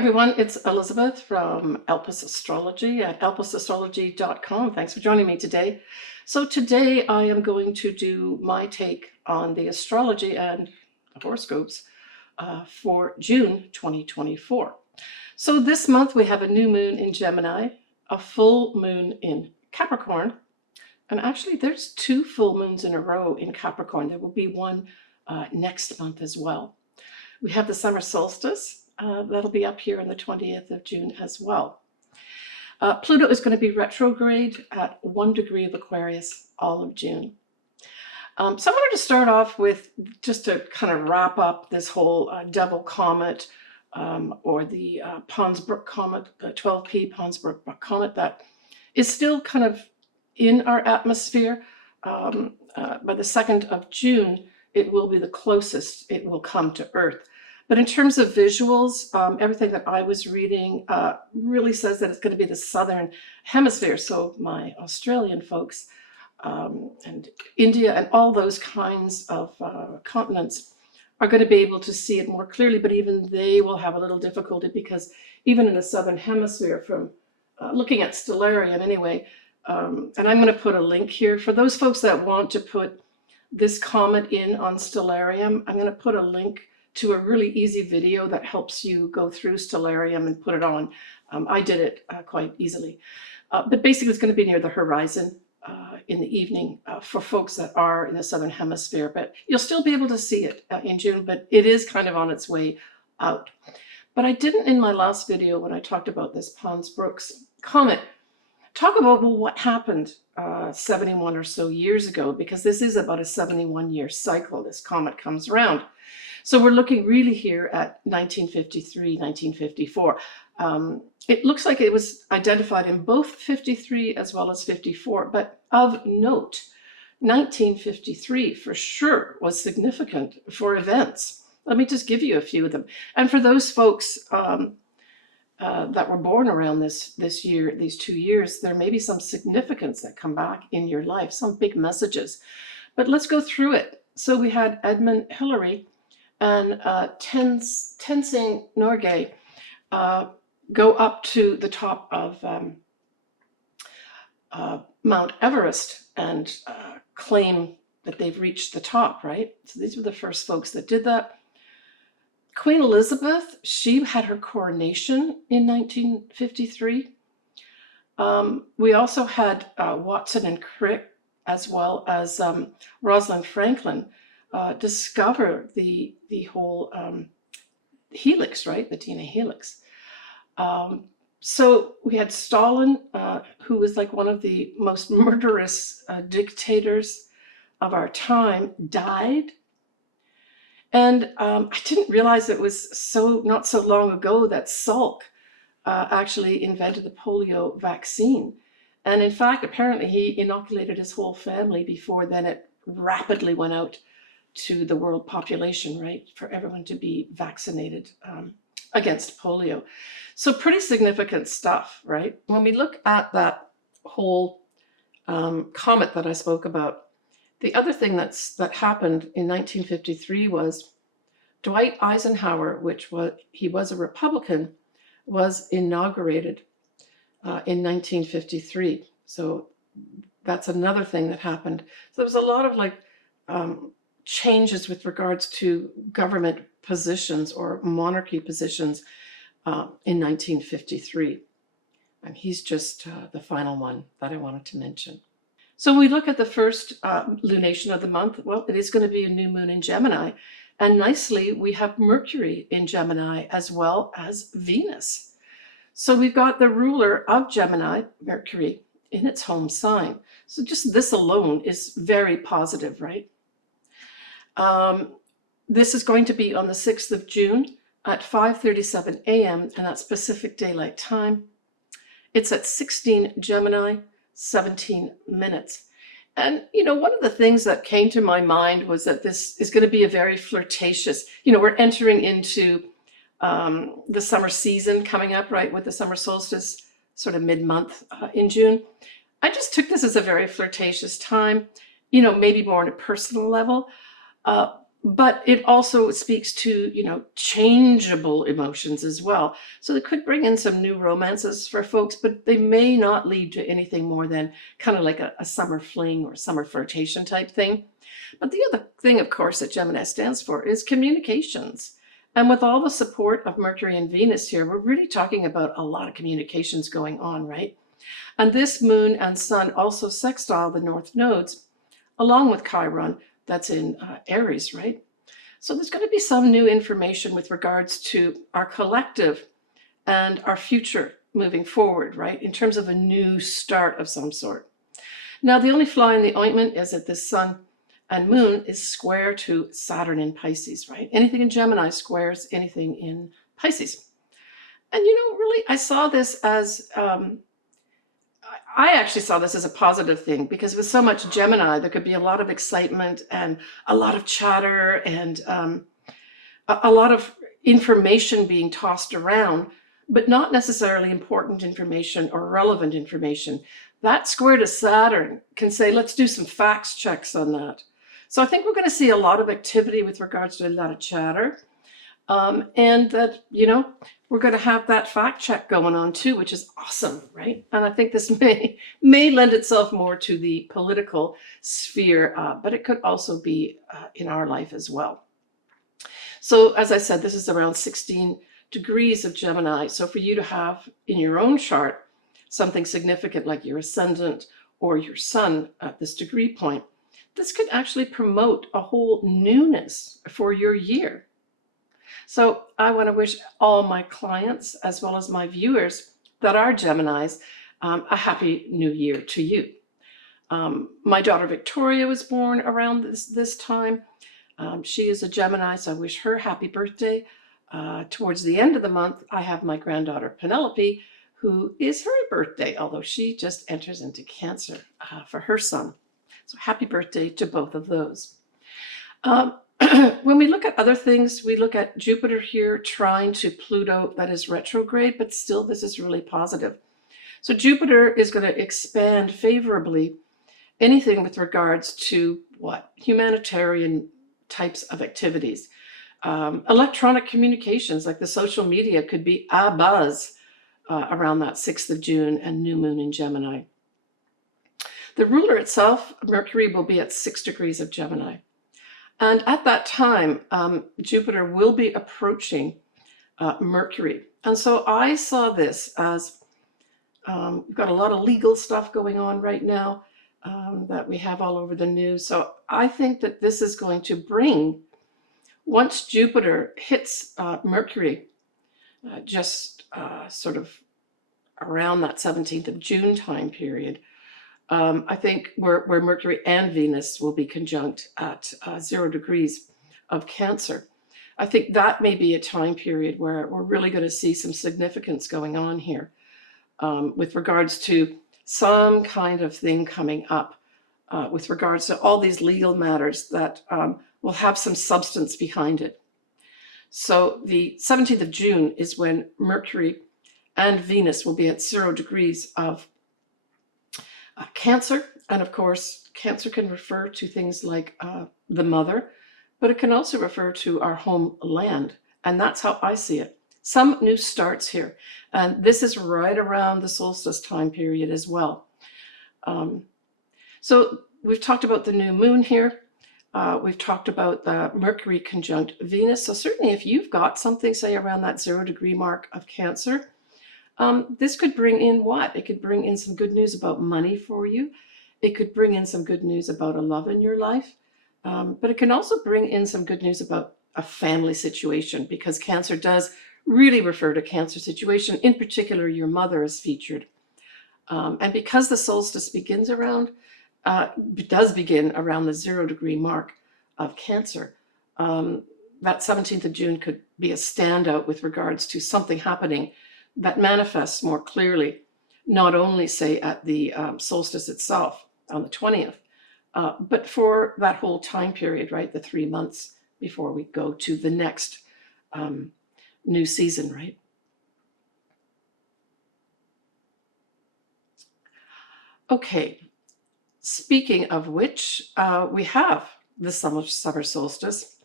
everyone, it's Elizabeth from Elpis Astrology at elpisastrology.com. Thanks for joining me today. So today I am going to do my take on the astrology and the horoscopes for June 2024. So this month we have a new moon in Gemini, a full moon in Capricorn, and actually there's 2 full moons in a row in Capricorn. There will be one next month as well. We have the summer solstice. That'll be up here on the 20th of June as well. Pluto is going to be retrograde at 1 degree of Aquarius all of June. So I wanted to start off with, just to kind of wrap up this whole devil comet or the Pons Brooks comet, the 12P Pons Brooks comet that is still kind of in our atmosphere. By the 2nd of June, it will be the closest it will come to Earth. But in terms of visuals, everything that I was reading really says that it's going to be the Southern Hemisphere. So my Australian folks and India and all those kinds of continents are going to be able to see it more clearly, but even they will have a little difficulty because even in the Southern Hemisphere, from looking at stellarium anyway, and I'm going to put a link here for those folks that want to put this comet in on stellarium. I'm going to put a link to a really easy video that helps you go through stellarium and put it on. I did it quite easily. But basically it's going to be near the horizon in the evening for folks that are in the Southern Hemisphere. But you'll still be able to see it in June, but it is kind of on its way out. But I didn't, in my last video when I talked about this Pons Brooks comet, talk about, well, what happened 71 or so years ago, because this is about a 71-year cycle. This comet comes around. So we're looking really here at 1953, 1954. It looks like it was identified in both 53 as well as 54, but of note, 1953 for sure was significant for events. Let me just give you a few of them. And for those folks that were born around this year, these 2 years, there may be some significance that come back in your life, some big messages. But let's go through it. So we had Edmund Hillary and Tenzing Norgay go up to the top of Mount Everest and claim that they've reached the top, right? So these were the first folks that did that. Queen Elizabeth, she had her coronation in 1953. We also had Watson and Crick, as well as Rosalind Franklin, discover the whole helix, right? The DNA helix. So we had Stalin, who was like one of the most murderous dictators of our time, died. And I didn't realize it was not so long ago that Salk actually invented the polio vaccine. And in fact, apparently he inoculated his whole family before then it rapidly went out to the world population, right, for everyone to be vaccinated against polio. So pretty significant stuff, right? When we look at that whole comet that I spoke about, the other thing that happened in 1953 was Dwight Eisenhower, he was a Republican, was inaugurated in 1953. So that's another thing that happened. So there was a lot of changes with regards to government positions or monarchy positions in 1953. And he's just the final one that I wanted to mention. So when we look at the first lunation of the month, well, it is going to be a new moon in Gemini. And nicely, we have Mercury in Gemini as well as Venus. So we've got the ruler of Gemini, Mercury, in its home sign. So just this alone is very positive, right? This is going to be on the 6th of June at 5:37 a.m. and that's Pacific Daylight Time. It's at 16 Gemini, 17 minutes. And, one of the things that came to my mind was that this is going to be a very flirtatious, we're entering into the summer season coming up, right, with the summer solstice, sort of mid-month in June. I just took this as a very flirtatious time, maybe more on a personal level. but it also speaks to, changeable emotions as well. So it could bring in some new romances for folks, but they may not lead to anything more than kind of like a summer fling or summer flirtation type thing. But the other thing, of course, that Gemini stands for is communications. And with all the support of Mercury and Venus here, we're really talking about a lot of communications going on, right? And this moon and sun also sextile the north nodes, along with Chiron, that's in Aries, right? So there's going to be some new information with regards to our collective and our future moving forward, right? In terms of a new start of some sort. Now, the only fly in the ointment is that this sun and moon is square to Saturn in Pisces, right? Anything in Gemini squares anything in Pisces. And really, I saw this as I actually saw this as a positive thing, because with so much Gemini, there could be a lot of excitement and a lot of chatter and a lot of information being tossed around, but not necessarily important information or relevant information. That square to Saturn can say, let's do some facts checks on that. So I think we're going to see a lot of activity with regards to a lot of chatter. And that, we're going to have that fact check going on too, which is awesome, right? And I think this may lend itself more to the political sphere, but it could also be in our life as well. So as I said, this is around 16 degrees of Gemini. So for you to have in your own chart something significant like your ascendant or your sun at this degree point, this could actually promote a whole newness for your year. So I want to wish all my clients, as well as my viewers that are Geminis, a happy new year to you. My daughter Victoria was born around this time. She is a Gemini, so I wish her happy birthday. Towards the end of the month, I have my granddaughter Penelope, who is her birthday, although she just enters into Cancer for her son. So happy birthday to both of those. When we look at other things, we look at Jupiter here trying to Pluto, that is retrograde, but still this is really positive. So Jupiter is going to expand favorably anything with regards to what? Humanitarian types of activities. Electronic communications, like the social media, could be abuzz around that 6th of June and new moon in Gemini. The ruler itself, Mercury, will be at 6 degrees of Gemini. And at that time, Jupiter will be approaching Mercury. And so I saw this as we've got a lot of legal stuff going on right now that we have all over the news. So I think that this is going to bring, once Jupiter hits Mercury, just sort of around that 17th of June time period, I think where Mercury and Venus will be conjunct at 0 degrees of Cancer. I think that may be a time period where we're really going to see some significance going on here with regards to some kind of thing coming up with regards to all these legal matters that will have some substance behind it. So the 17th of June is when Mercury and Venus will be at 0 degrees of Cancer. And of course, Cancer can refer to things like the mother, but it can also refer to our homeland. And that's how I see it. Some new starts here. And this is right around the solstice time period as well. So we've talked about the new moon here. We've talked about the Mercury conjunct Venus. So certainly if you've got something, say, around that 0 degree mark of Cancer, this could bring in what? It could bring in some good news about money for you. It could bring in some good news about a love in your life. But it can also bring in some good news about a family situation, because Cancer does really refer to Cancer situation. In particular, your mother is featured. And because the solstice does begin around the 0 degree mark of Cancer, that 17th of June could be a standout with regards to something happening that manifests more clearly, not only, say, at the solstice itself on the 20th, but for that whole time period, right? The 3 months before we go to the next new season, right? Okay, speaking of which, we have the summer solstice.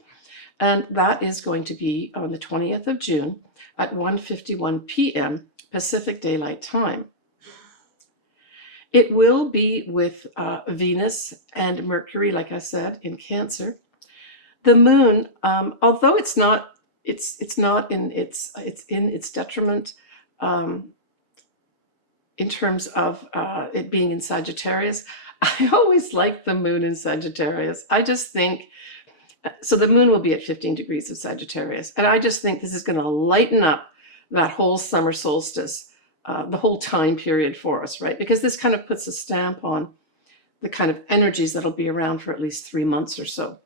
And that is going to be on the 20th of June at 1:51 p.m. Pacific Daylight Time. It will be with Venus and Mercury, like I said, in Cancer. The moon, although it's not in its detriment in terms of it being in Sagittarius. I always like the moon in Sagittarius. I just think, so the moon will be at 15 degrees of Sagittarius. And I just think this is going to lighten up that whole summer solstice, the whole time period for us, right? Because this kind of puts a stamp on the kind of energies that'll be around for at least 3 months or so.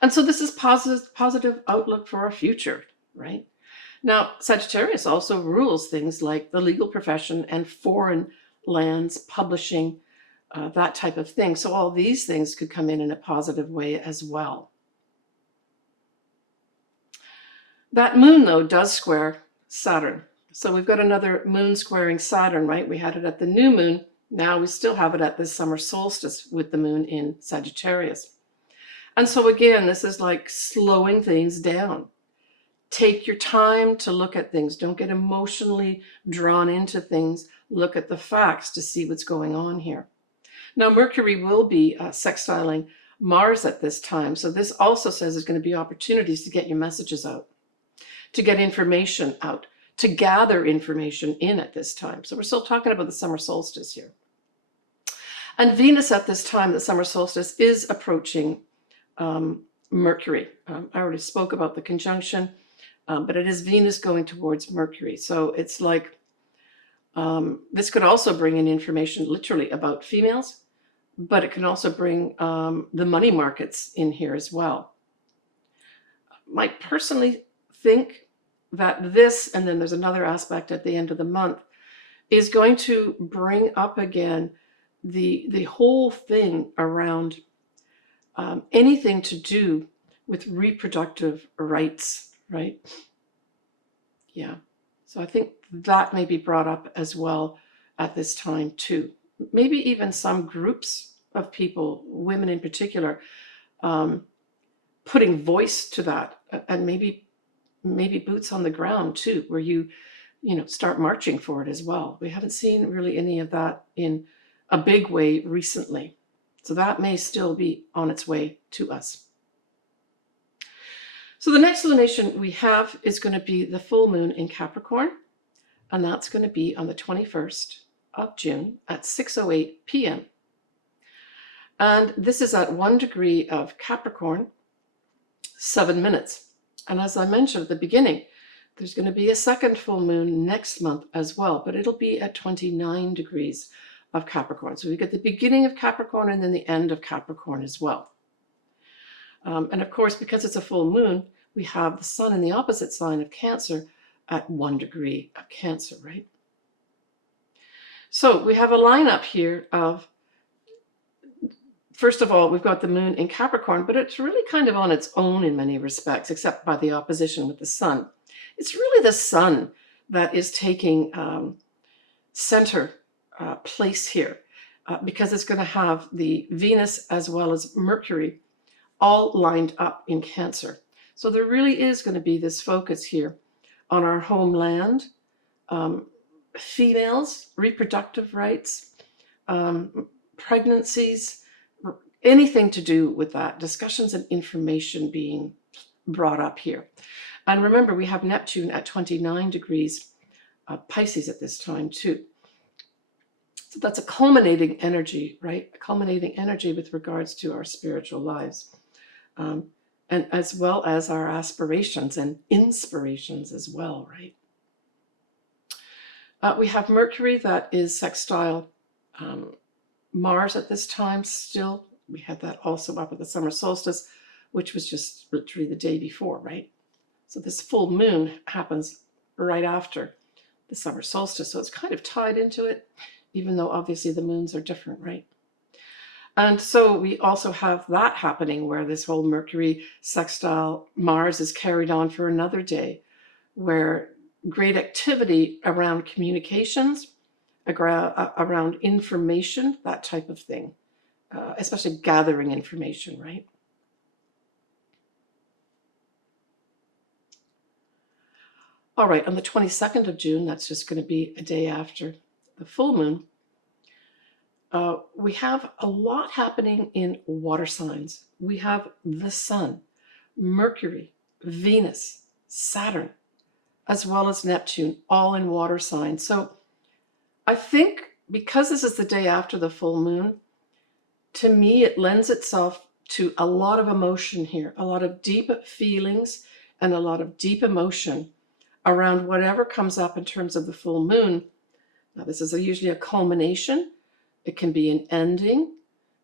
And so this is positive outlook for our future, right? Now, Sagittarius also rules things like the legal profession and foreign lands, publishing, that type of thing. So all these things could come in a positive way as well. That moon, though, does square Saturn. So we've got another moon squaring Saturn, right? We had it at the new moon. Now we still have it at the summer solstice with the moon in Sagittarius. And so again, this is like slowing things down. Take your time to look at things. Don't get emotionally drawn into things. Look at the facts to see what's going on here. Now, Mercury will be sextiling Mars at this time. So this also says there's going to be opportunities to get your messages out, to get information out, to gather information in at this time. So we're still talking about the summer solstice here. And Venus at this time, the summer solstice, is approaching Mercury. I already spoke about the conjunction, but it is Venus going towards Mercury. So it's like this could also bring in information literally about females, but it can also bring the money markets in here as well. I personally think that this, and then there's another aspect at the end of the month, is going to bring up again the whole thing around anything to do with reproductive rights, right? Yeah. So I think that may be brought up as well at this time too. Maybe even some groups of people, women in particular, putting voice to that, and maybe boots on the ground too, where you start marching for it as well. We haven't seen really any of that in a big way recently. So that may still be on its way to us. So the next lunation we have is going to be the full moon in Capricorn, and that's going to be on the 21st of June at 6:08 p.m. And this is at 1 degree of Capricorn, 7 minutes. And as I mentioned at the beginning, there's going to be a second full moon next month as well, but it'll be at 29 degrees of Capricorn. So we get the beginning of Capricorn and then the end of Capricorn as well. And of course, because it's a full moon, we have the sun in the opposite sign of Cancer at 1 degree of Cancer, right? So we have a lineup here of, first of all, we've got the moon in Capricorn, but it's really kind of on its own in many respects, except by the opposition with the sun. It's really the sun that is taking center place here, because it's going to have the Venus as well as Mercury all lined up in Cancer. So there really is going to be this focus here on our homeland, females, reproductive rights, pregnancies, anything to do with that, discussions and information being brought up here. And remember, we have Neptune at 29 degrees Pisces at this time too. So that's a culminating energy, right? A culminating energy with regards to our spiritual lives, and as well as our aspirations and inspirations as well, right? We have Mercury that is sextile Mars at this time still. We had that also up at the summer solstice, which was just literally the day before, right? So this full moon happens right after the summer solstice. So it's kind of tied into it, even though obviously the moons are different, right? And so we also have that happening where this whole Mercury sextile Mars is carried on for another day, where great activity around communications, around information, that type of thing, especially gathering information, right? All right, on the 22nd of June, that's just going to be a day after the full moon, we have a lot happening in water signs. We have the Sun, Mercury, Venus, Saturn, as well as Neptune, all in water signs. So I think because this is the day after the full moon, to me, it lends itself to a lot of emotion here, a lot of deep feelings and a lot of deep emotion around whatever comes up in terms of the full moon. Now, this is usually a culmination. It can be an ending.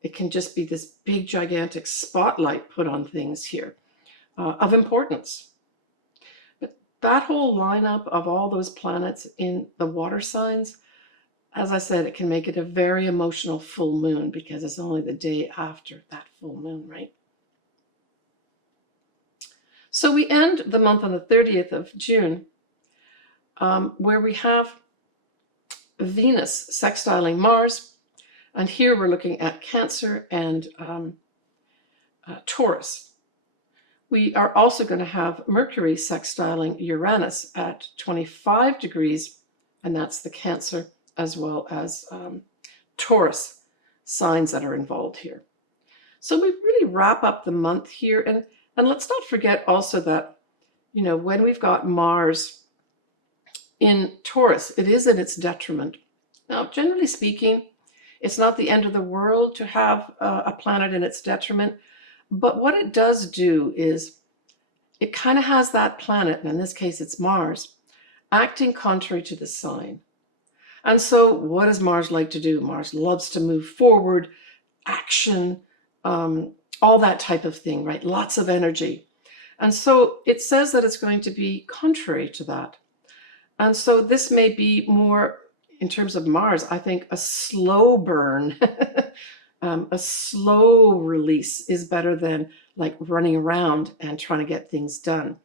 It can just be this big, gigantic spotlight put on things here of importance. But that whole lineup of all those planets in the water signs, as I said, it can make it a very emotional full moon because it's only the day after that full moon, right? So we end the month on the 30th of June, where we have Venus sextiling Mars. And here we're looking at Cancer and Taurus. We are also going to have Mercury sextiling Uranus at 25 degrees, and that's the Cancer as well as Taurus signs that are involved here. So we really wrap up the month here. And let's not forget also that, you know, when we've got Mars in Taurus, it is in its detriment. Now, generally speaking, it's not the end of the world to have a planet in its detriment, but what it does do is it kind of has that planet, and in this case it's Mars, acting contrary to the sign. And so what does Mars like to do? Mars loves to move forward, action, all that type of thing, right? Lots of energy. And so it says that it's going to be contrary to that. And so this may be more, in terms of Mars, I think a slow burn, a slow release is better than like running around and trying to get things done.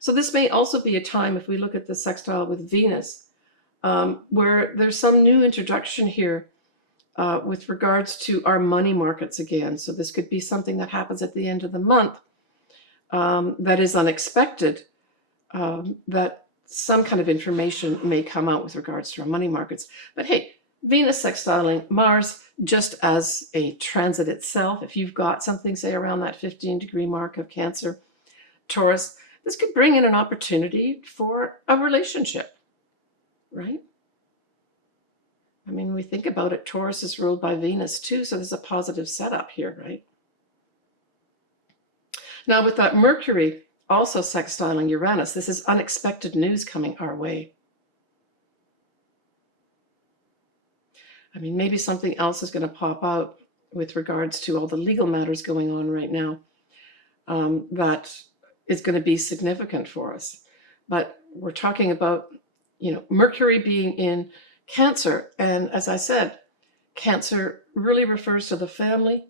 So this may also be a time, if we look at the sextile with Venus, where there's some new introduction here with regards to our money markets again. So this could be something that happens at the end of the month that is unexpected, that some kind of information may come out with regards to our money markets. But hey, Venus sextiling Mars, just as a transit itself, if you've got something, say, around that 15-degree mark of Cancer, Taurus, this could bring in an opportunity for a relationship, right? I mean, when we think about it, Taurus is ruled by Venus too, so there's a positive setup here, right? Now, with that Mercury also sextiling Uranus, this is unexpected news coming our way. I mean, maybe something else is going to pop out with regards to all the legal matters going on right now that is going to be significant for us. But we're talking about, you know, Mercury being in Cancer. And as I said, Cancer really refers to the family.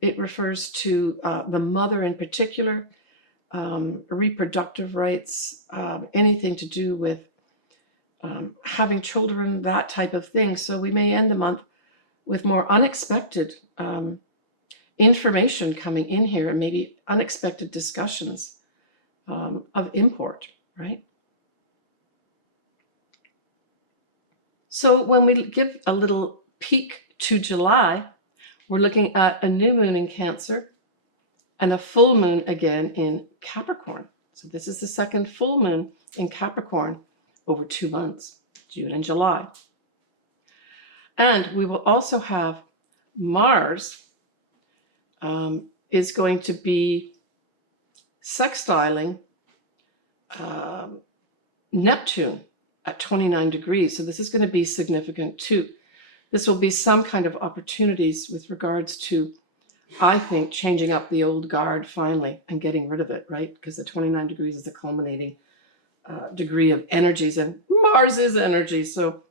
It refers to the mother in particular, reproductive rights, anything to do with having children, that type of thing. So we may end the month with more unexpected information coming in here, and maybe unexpected discussions of import, right? So when we give a little peek to July, we're looking at a new moon in Cancer and a full moon again in Capricorn. So this is the second full moon in Capricorn over 2 months, June and July. And we will also have Mars is going to be sextiling Neptune at 29 degrees. So this is going to be significant too. This will be some kind of opportunities with regards to, I think, changing up the old guard finally and getting rid of it, right? Because the 29 degrees is the culminating degree of energies, and Mars is energy. So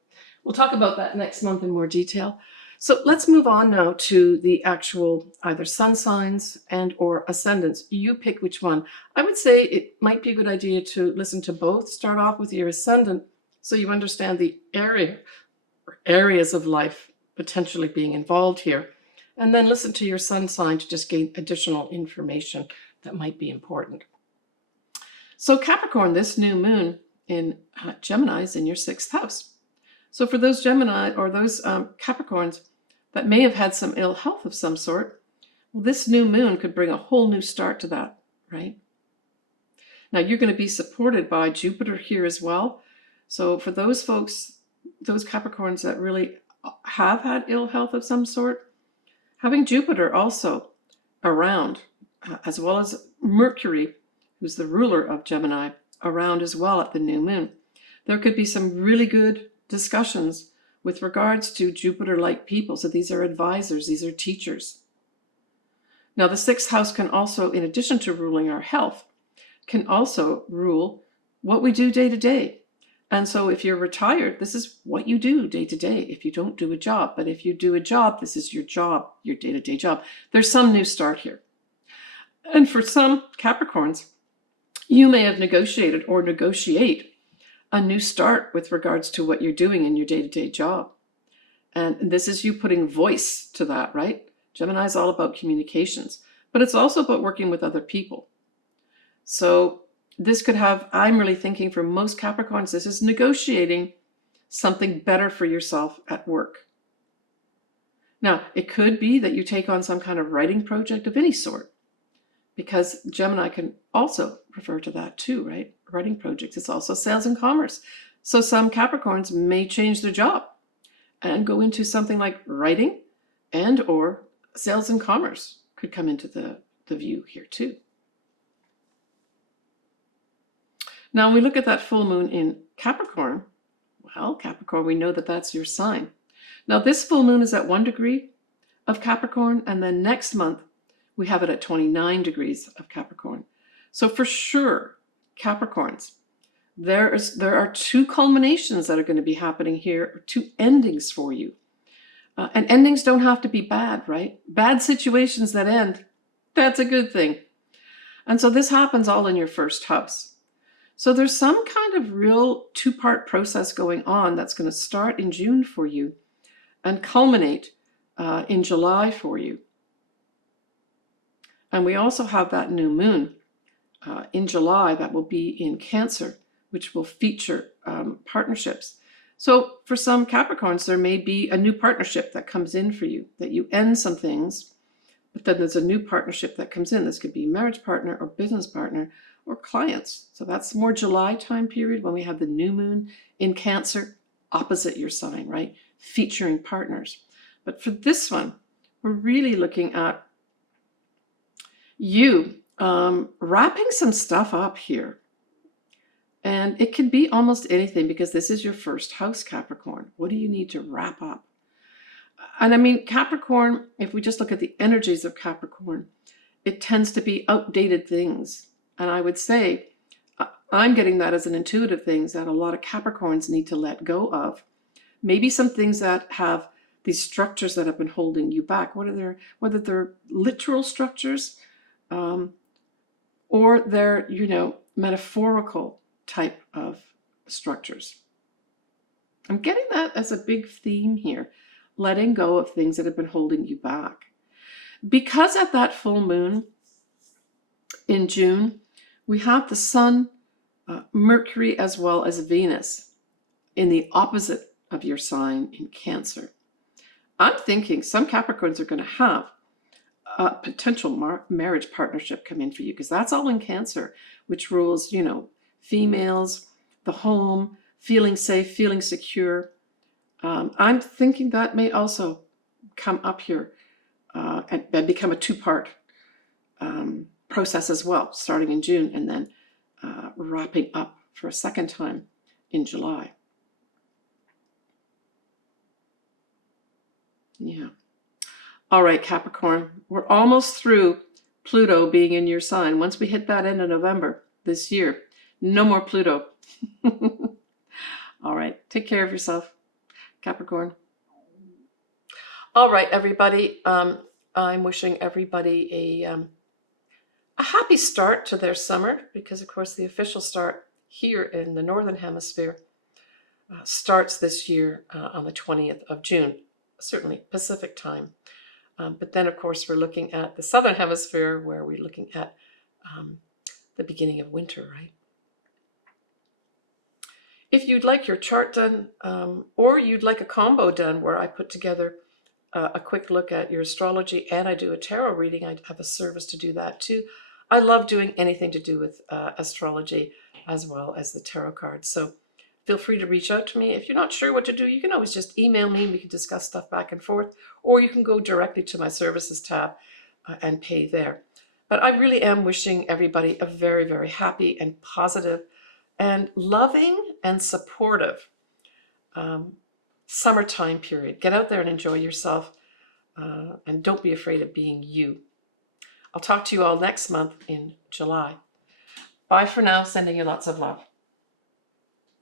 we'll talk about that next month in more detail. So let's move on now to the actual either sun signs and or ascendants. You pick which one. I would say it might be a good idea to listen to both. Start off with your ascendant so you understand the areas of life potentially being involved here. And then listen to your sun sign to just gain additional information that might be important. So Capricorn, this new moon in Gemini is in your 6th house. So for those Gemini or those Capricorns that may have had some ill health of some sort, well, this new moon could bring a whole new start to that, right? Now you're going to be supported by Jupiter here as well. So for those folks, those Capricorns that really have had ill health of some sort, having Jupiter also around, as well as Mercury, who's the ruler of Gemini, around as well at the new moon, there could be some really good discussions with regards to Jupiter-like people. So these are advisors, these are teachers. Now the 6th house can also, in addition to ruling our health, can also rule what we do day to day. And so if you're retired, this is what you do day to day if you don't do a job. But if you do a job, this is your job, your day-to-day job. There's some new start here. And for some Capricorns, you may have negotiated or negotiate a new start with regards to what you're doing in your day-to-day job. And this is you putting voice to that, right? Gemini is all about communications, but it's also about working with other people. So this could have, I'm really thinking for most Capricorns, this is negotiating something better for yourself at work. Now, it could be that you take on some kind of writing project of any sort, because Gemini can also refer to that too, right? Writing projects. It's also sales and commerce. So some Capricorns may change their job and go into something like writing and or sales and commerce could come into the view here too. Now, when we look at that full moon in Capricorn, well, Capricorn, we know that that's your sign. Now, this full moon is at 1 degree of Capricorn, and then next month, we have it at 29 degrees of Capricorn. So for sure, Capricorns, there are 2 culminations that are going to be happening here, 2 endings for you. And endings don't have to be bad, right? Bad situations that end, that's a good thing. And so this happens all in your 1st house. So there's some kind of real 2-part process going on that's going to start in June for you and culminate in July for you. And we also have that new moon in July that will be in Cancer, which will feature partnerships. So for some Capricorns, there may be a new partnership that comes in for you, that you end some things, but then there's a new partnership that comes in. This could be marriage partner or business partner or clients. So that's more July time period when we have the new moon in Cancer opposite your sign, right? Featuring partners. But for this one, we're really looking at you wrapping some stuff up here. And it can be almost anything because this is your 1st house, Capricorn. What do you need to wrap up? And I mean, Capricorn, if we just look at the energies of Capricorn, it tends to be outdated things. And I would say, I'm getting that as an intuitive thing that a lot of Capricorns need to let go of. Maybe some things that have these structures that have been holding you back, whether they're literal structures or they're, metaphorical type of structures. I'm getting that as a big theme here, letting go of things that have been holding you back. Because at that full moon in June, we have the Sun, Mercury, as well as Venus in the opposite of your sign in Cancer. I'm thinking some Capricorns are going to have a potential marriage partnership come in for you because that's all in Cancer, which rules, females, the home, feeling safe, feeling secure. I'm thinking that may also come up here and become a 2-part process as well, starting in June and then wrapping up for a 2nd time in July. Yeah. All right, Capricorn, we're almost through Pluto being in your sign. Once we hit that end of November this year, no more Pluto. All right, take care of yourself, Capricorn. All right, everybody. I'm wishing everybody a happy start to their summer because, of course, the official start here in the Northern Hemisphere starts this year on the 20th of June, certainly Pacific time. But then, of course, we're looking at the Southern Hemisphere where we're looking at the beginning of winter, right? If you'd like your chart done, or you'd like a combo done where I put together a quick look at your astrology and I do a tarot reading, I have a service to do that too. I love doing anything to do with astrology as well as the tarot cards. So feel free to reach out to me. If you're not sure what to do, you can always just email me. We can discuss stuff back and forth, or you can go directly to my services tab and pay there. But I really am wishing everybody a very, very happy and positive and loving and supportive summertime period. Get out there and enjoy yourself, and don't be afraid of being you. I'll talk to you all next month in July. Bye for now, sending you lots of love.